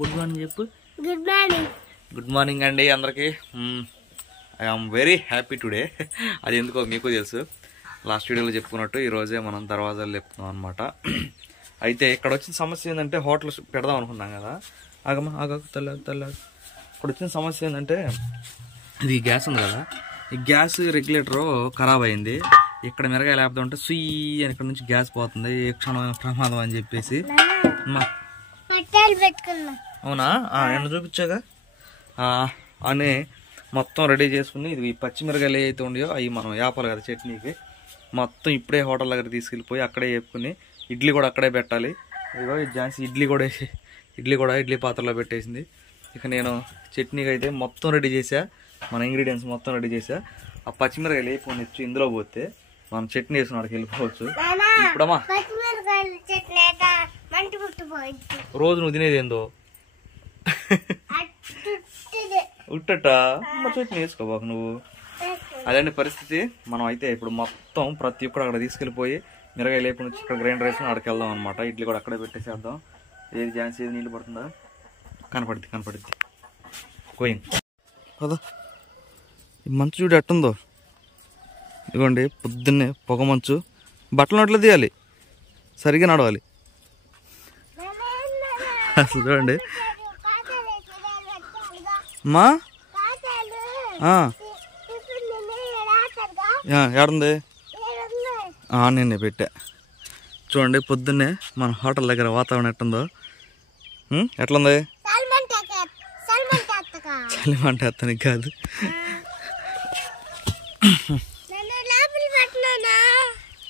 Good morning చెప్పు. Good morning అండి అందరికి. I'm very happy today. అది ఎందుకో మీకు తెలుసు, లాస్ట్ వీడియోలో చెప్పుకున్నట్టు ఈరోజే మనం దర్వాజాలు లేపుతున్నాం అనమాట. అయితే ఇక్కడ వచ్చిన సమస్య ఏంటంటే, హోటల్ పెడదాం అనుకున్నాం కదా, ఇక్కడ వచ్చిన సమస్య ఏంటంటే, ఇది గ్యాస్ ఉంది కదా, ఈ గ్యాస్ రెగ్యులేటర్ ఖరాబ్ అయింది. ఇక్కడ మిరగాయ లేపుతా ఉంటే సుయ్యి అని ఇక్కడ నుంచి గ్యాస్ పోతుంది, ఏ క్షణమైన ప్రమాదం అని చెప్పేసి. అవునా, నేను చూపించాగా అని మొత్తం రెడీ చేసుకుని, ఇది ఈ పచ్చిమిరకాయలు ఏవైతే ఉన్నాయో అవి మనం వేపాలి కదా చట్నీకి, మొత్తం ఇప్పుడే హోటల్ దగ్గర తీసుకెళ్ళిపోయి అక్కడే వేపుకుని, ఇడ్లీ కూడా అక్కడే పెట్టాలి. ఇదిగో ఈ ఝాన్సీ ఇడ్లీ పాత్రలో పెట్టేసింది. ఇక నేను చట్నీకి అయితే మొత్తం రెడీ చేసా, మన ఇంగ్రీడియంట్స్ మొత్తం రెడీ చేసా. ఆ పచ్చిమిరకాయలు వేపుకొని ఇచ్చి ఇందులో పోతే మనం చట్నీ వేసుకుని అక్కడికి వెళ్ళిపోవచ్చు. ఇప్పుడమ్మా రోజు నువ్వు తినేది ఏందో ఉట్టట చట్నీ వేసుకోబాకు నువ్వు. అదండి పరిస్థితి. మనం అయితే ఇప్పుడు మొత్తం ప్రతి ఒక్కరు అక్కడ తీసుకెళ్ళిపోయి మిరగాయలు లేపు నుంచి ఇక్కడ గ్రైండర్ వేసుకుని అక్కడికి వెళ్దాం అనమాట. ఇడ్లీ కూడా అక్కడే పెట్టేసేద్దాం. ఏది ఝాన్సీ ఏది నీళ్ళు పడుతుందా, కనపడుద్ది గోయింగ్ కదా. ఈ మంచు చూడు ఎట్టుందో, ఇదిగోండి పొద్దున్నే పొగ మంచు. బట్టలు నోట్లో తీయాలి, సరిగ్గా నడవాలి. అసలు చూడండి అమ్మా, ఏడుంది నేనే పెట్టా. చూడండి పొద్దున్నే మన హోటల్ దగ్గర వాతావరణం ఎట్టుందో. ఎట్లుంది? చలిమంట అతనికి కాదు,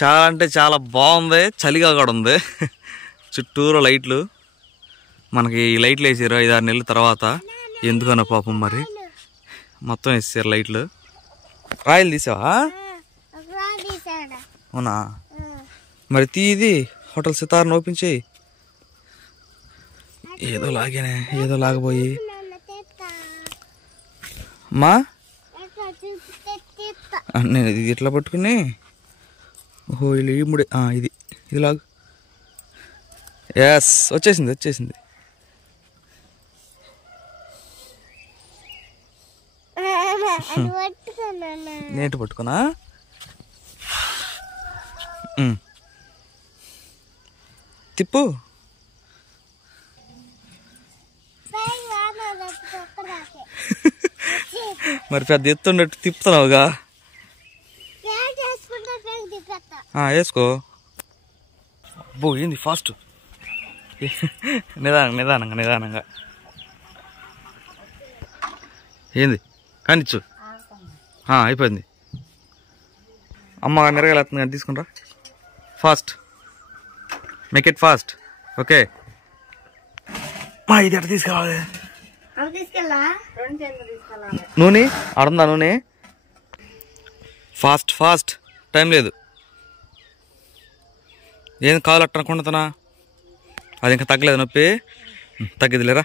చాలా అంటే చాలా బాగుంది. చలిగా కూడా ఉంది. చుట్టూరు లైట్లు, మనకి ఈ లైట్లు వేసారు 5-6 నెలల తర్వాత, ఎందుకన్నా పాపం మరి మొత్తం వేసారు లైట్లు. రాయలు తీసావా? అవునా, మరి తీది హోటల్ సితార్ని ఓపెన్ చేయి. ఏదో లాగబోయి అమ్మా, నేను ఇది ఇట్లా పట్టుకుని, ఓహో ఇది ముడి, ఇది లాగు. ఎస్, వచ్చేసింది. నేటి పట్టుకున్నా. తిప్పు. మరి పెద్ద ఎత్తున్నట్టు తిప్పుతున్నావుగా, వేసుకో. అబ్బో ఏంది ఫాస్ట్. నిదానంగా ఏంది కానిచ్చు. అయిపోయింది. అమ్మ మిరగాయలు వస్తుంది కానీ తీసుకుంటా. Fast, make it fast. Okay, ఇది ఎట్లా తీసుకెళ్ళాలి? నూనె ఆడుందా? నూనె ఫాస్ట్, టైం లేదు. ఏం కావాలి అట్టనుకుంటున్నా, అది ఇంకా తగ్గలేదు, నొప్పి తగ్గిదిలేరా.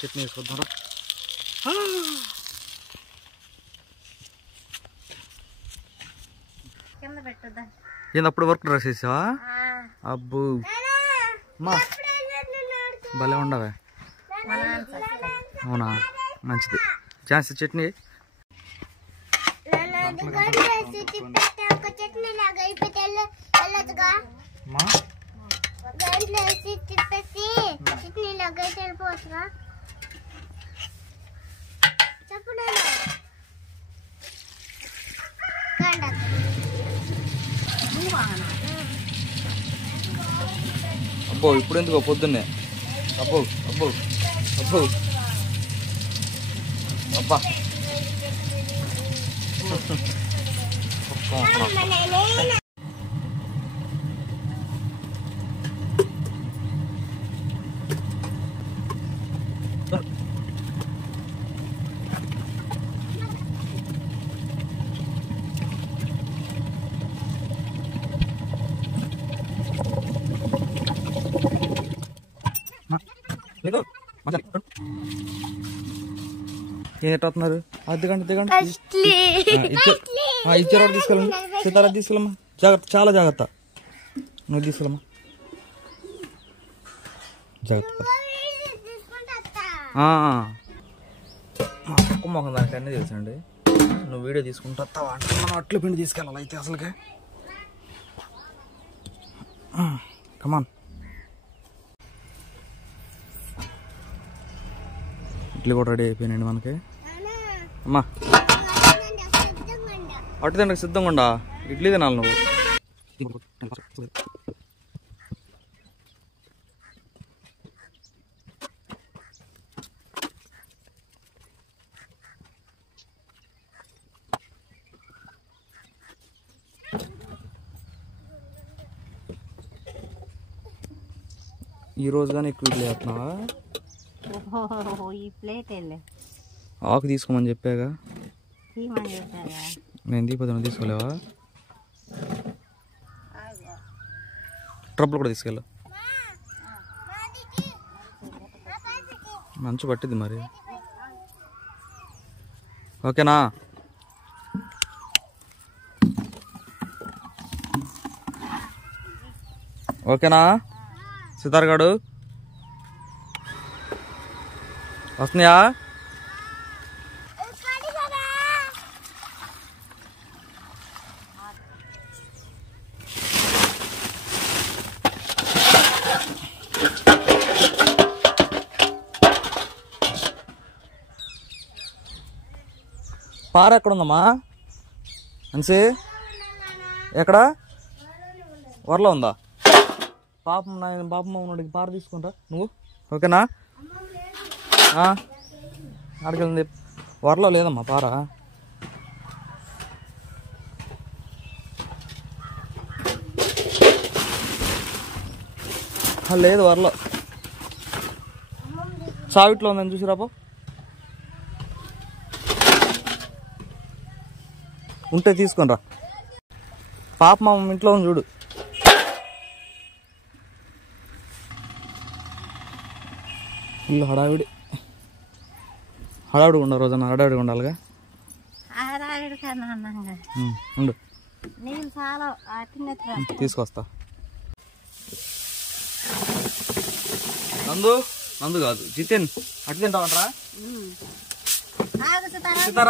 చట్నీ వేసుకుంటారా? ఏంది అప్పుడు వర్క్ డ్రెస్ వేసావా? అబ్బో మా భలే ఉండవే. అవునా, మంచిది. ఝాన్సీ చట్నీ అబ్బో ఇప్పుడు ఎందుకో పొద్దున్నే. అబ్బో అబ్బో అబ్బా ఏం ఎట్టున్నారు? దిగండి దిగండి, ఇచ్చారు తీసుకెళ్ళండి. సీతారా తీసుకెళ్ళమ్మా, జాగ్రత్త, చాలా జాగ్రత్త. నువ్వు తీసుకెళ్ళమ్మా, జాగ్రత్త. ఒక్క మొహం దానికి అన్నీ తెలుసండి. నువ్వు వీడియో తీసుకుంటా అంటే మనం అట్లు పిండి తీసుకెళ్ళాలి అయితే అసలుకే. కమాన్, ఇడ్లీ కూడా రెడీ అయిపోయినాయండి మనకి. అమ్మా అటు తిండకి సిద్ధంగా ఉండా, ఇడ్లీ తినాలి నువ్వు. ఈ రోజు కానీ ఎక్కువ ఇడ్లీ వేస్తున్నావా? ఆకు తీసుకోమని చెప్పాగా. నేను దీపదం తీసుకోలేవా? ట్రబుల్ కూడా తీసుకెళ్ళు, మంచు పట్టిద్ది మరి. ఓకేనా? ఓకేనా సితార్ గాడు? వస్తున్నాయా? పార ఎక్కడ ఉందమ్మా? అన్సీ ఎక్కడ? వరలో ఉందా? పాపం పాపమ్మ ఉన్నాడికి పార తీసుకుంటా నువ్వు. ఓకేనా? అడిగింది వరలో లేదమ్మా పార. లేదు వరలో, సావిట్లో ఉందని చూసిరాపో. ఉంటే తీసుకొని రా. పాప మా ఇంట్లో ఉంది చూడు. ఇల్లు హడావిడి హడావిడిగా ఉండవు, రోజన్నా హడావిడిగా ఉండాలిగా. ఉండు, తీసుకొస్తా. నందు నందు కాదు జితిన్, అటు తింటావంటరా?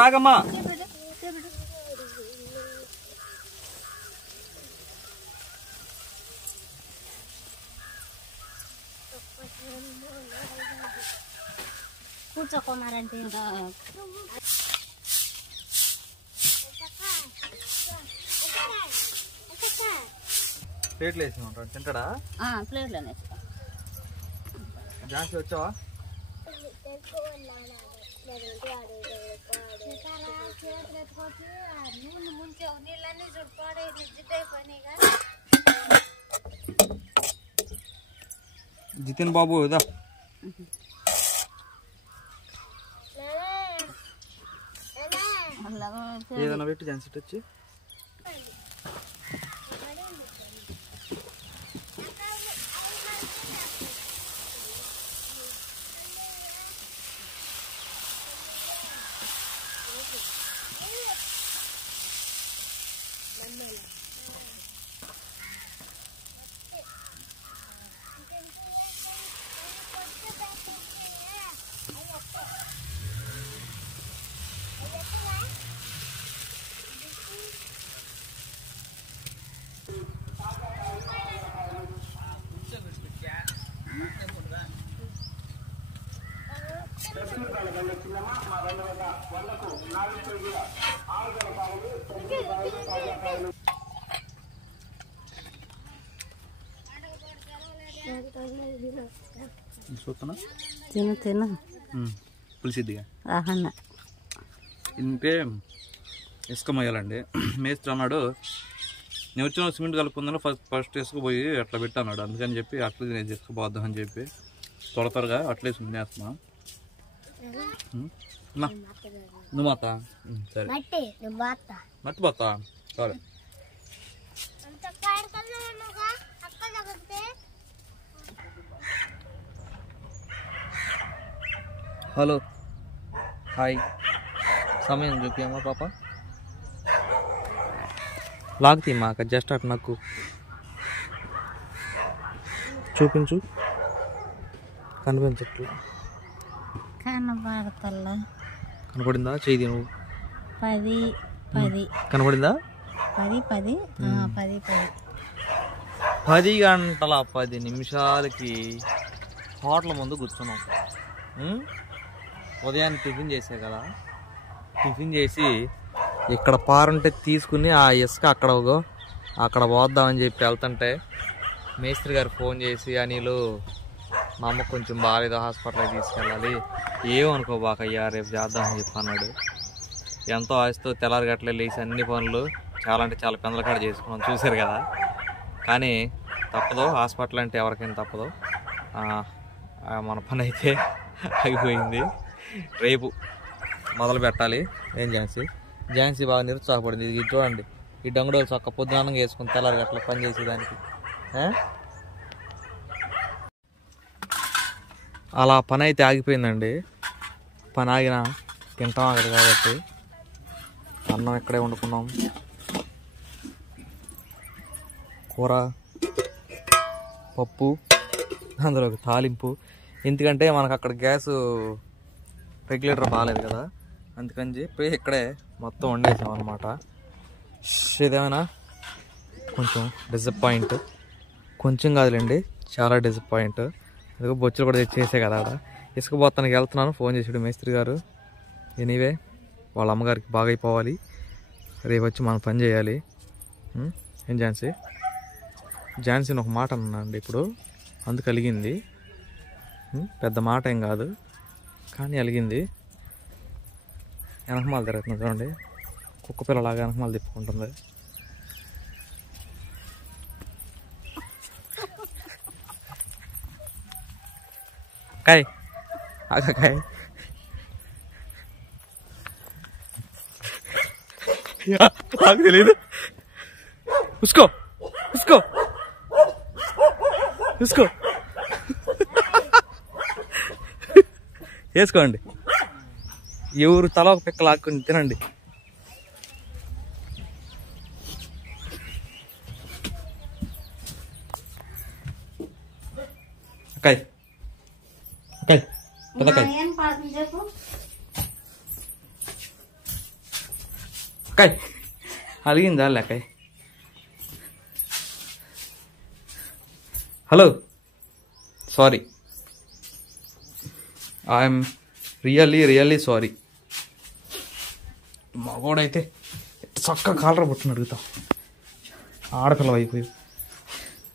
రాగమ్మా. కూర్చోకోమారంటే ప్లేట్లు వేసి ఉంటాడు, తింటాడా? ప్లేట్లో వేస్తా. జాన్సీ వచ్చావా? జితిన్ బాబు ఇదా ఏదైనా పెట్టి జాన్సీ వచ్చి. చూస్తున్నా తిను తిను పులిసిద్దిగా రాహన్న ఇంకే ఇసుక మొయ్యాలండి. మేస్త్రి అన్నాడు నేను వచ్చిన సిమెంట్ కలుపుకుందాను ఫస్ట్ ఇసుక పోయి అట్లా పెట్టన్నాడు. అందుకని చెప్పి అట్లా నేను తీసుకుపోద్దాం అని చెప్పి త్వరగా అట్లే సున్నేస్తున్నా. నువ్వు మాత సరే మట్టి పోతా సరే. హలో హాయ్ సమయం చూపియమ్మా పాప లాగుతీ మాక జస్ట్ అటు నాకు చూపించు కనిపించట్లా కనబడతల్లా కనపడిందా చేయి నువ్వు 10 10 కనపడిందా 10 10 10 10 గంటల 10 నిమిషాలకి హోటల్ ముందు కూర్చున్నాం. ఉదయాన్నే టిఫిన్ చేసే కదా, టిఫిన్ చేసి ఇక్కడ పారుంటే తీసుకుని ఆ ఇసుక అక్కడ పోద్దామని చెప్పి వెళ్తుంటే మేస్త్రి గారు ఫోన్ చేసి అనిలు మా అమ్మ కొంచెం బాగాలేదు హాస్పిటల్కి తీసుకెళ్ళాలి ఏమనుకోబాకయ్యా రేపు చేద్దామని చెప్పి అన్నాడు. ఎంతో ఆశతో తెల్లారి గట్లే లేచి అన్ని పనులు చాలా అంటే చాలా పెందలకాడ చేసుకున్నాం చూశారు కదా. కానీ తప్పదు, హాస్పిటల్ అంటే ఎవరికైనా తప్పదు. మన పని అయితే ఆగిపోయింది. రేపు మొదలు పెట్టాలి. ఏం ఝాన్సీ బాగా నిరుత్సాహపడింది. ఇది చూడండి ఈ డంగుడోలు చక్క పొద్దునంగా వేసుకుని తెల్లారి గట్ల పని చేసేదానికి. అలా పని అయితే ఆగిపోయిందండి. పని ఆగినా తింటాం ఆగదు కాబట్టి అన్నం ఇక్కడే వండుకున్నాం. కూర పప్పు అందులో ఒక తాలింపు. ఎందుకంటే మనకు అక్కడ గ్యాస్ రెగ్యులేటర్ బాగాలేదు కదా, అందుకని చెప్పి ఇక్కడే మొత్తం వండేసాం అనమాట. ఇదేమైనా కొంచెం డిసప్పాయింట్, కొంచెం కాదులేండి చాలా డిసప్పాయింట్. అదిగో బొచ్చులు కూడా తెచ్చేసే కదా అక్కడ ఇసుక పోతానికి వెళ్తున్నాను. ఫోన్ చేసాడు మేస్త్రి గారు. ఎనీవే వాళ్ళ అమ్మగారికి బాగా అయిపోవాలి, రేపు వచ్చి మనం పని చేయాలి. ఏం ఝాన్సీని ఒక మాట అన్నాండి ఇప్పుడు, అందుకు అలిగింది. పెద్ద మాట ఏం కాదు కానీ అలిగింది. వెనకమాల తిరుగుతుంది చూడండి, కుక్క పిల్లలాగా వెనకమాల తిప్పుకుంటుంది. కాయ్ కాయ్ నాకు తెలీదు. ఉసుకో ఉసుకో ఉసుకో వేసుకోండి. ఎవరు తల ఒక పిక్క లాక్కుని తినండి. కాయ్ కాయ్ పెద్దకాయ్ కాయ్ అలిగిందా లేకాయ్. Hello sorry, I'm really sorry. మగోడైతే చక్కగా కాలర్ పట్టుకుని అడుగుతాం, ఆడపిల్ల అయిపోయి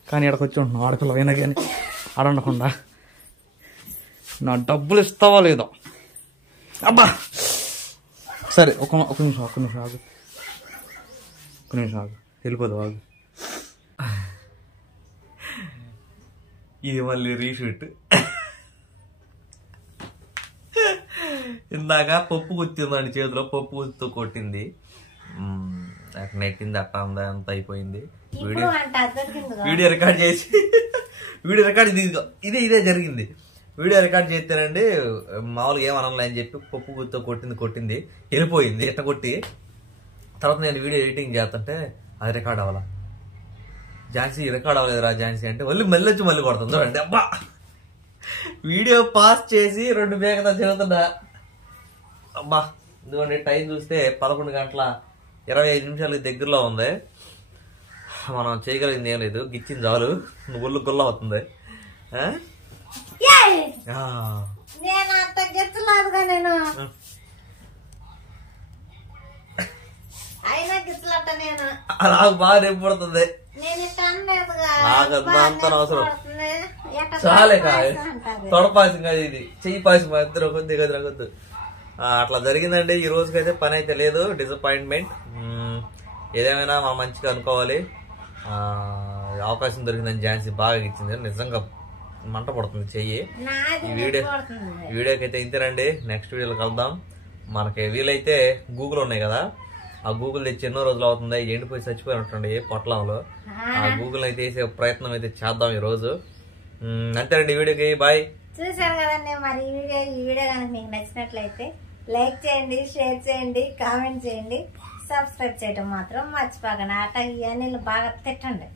కానీ ఇక్కడికి వచ్చి ఉంటున్నాం. ఆడపిల్ల అయినా కానీ ఆడకుండా నా డబ్బులు ఇస్తావా లేదా? అబ్బా సరే ఒక నిమిషం ఆగు, వెళ్ళిపోదు ఆగు. ఇది మళ్ళీ రీషూట్. ఇందాక పప్పు గుర్తిందండి చేతిలో, పప్పు గుర్తు కొట్టింది, అక్కడ నెట్టింది, అట్ట అందా అంత అయిపోయింది. వీడియో రికార్డ్ చేసి ఇదే జరిగింది. వీడియో రికార్డ్ చేస్తేనండి మామూలుగా ఏమనలే అని చెప్పి పప్పు గుర్తు కొట్టింది వెళ్ళిపోయింది. ఇట్ట కొట్టి తర్వాత నేను వీడియో ఎడిటింగ్ చేస్తుంటే అది రికార్డ్ అవ్వాలా. ఝాన్సీ రికార్డ్ అవ్వలేదురా ఝాన్సీ అంటే మళ్ళీ వచ్చి మళ్ళీ కొడుతుంది చూడండి. అబ్బా వీడియో పాస్ చేసి 2 మేకతో చదువుతున్నా. అబ్బా ఎందుకంటే టైం చూస్తే 11:25 దగ్గరలో ఉంది. మనం చేయగలిగింది ఏం లేదు, గిచ్చింది చాలు, ఒళ్ళు గుల్ల అవుతుంది. నాకు బాగా రేపు పడుతుంది. నాకు అంత అవసరం చాలే కాయ తొడపాసం కాదు ఇది, చెయ్యి పాసం ఇద్దరు కొద్ది గది రగొద్దు. అట్లా జరిగిందండి. ఈ రోజుకైతే పని అయితే లేదు, డిసప్పాయింట్మెంట్. ఏదేమైనా మా మంచిగా అనుకోవాలి. అవకాశం దొరికిందని ఝాన్సీ బాగా ఇచ్చింది, నిజంగా మంట పడుతుంది చెయ్యి. ఈ వీడియోకి అయితే ఇంతేనండి. నెక్స్ట్ వీడియోలో కలుద్దాం. మనకి వీలైతే గూగుల్ ఉన్నాయి కదా, ఆ గూగుల్ తెచ్చి ఎన్నో రోజులు అవుతుంది, ఎండిపోయి చచ్చిపోయినట్టుండే పొట్లంలో. ఆ గూగుల్ అయితే వేసే ప్రయత్నం అయితే చేద్దాం ఈ రోజు. అంతేనండి, వీడియోకి బాయ్. చూసారు కదండి మరి ఈ వీడియో కనుక మీకు నచ్చినట్లయితే లైక్ చేయండి, షేర్ చేయండి, కామెంట్ చేయండి, సబ్స్క్రైబ్ చేయడం మాత్రం మర్చిపోకండి. ఆట ఇవన్నీ బాగా తిట్టండి.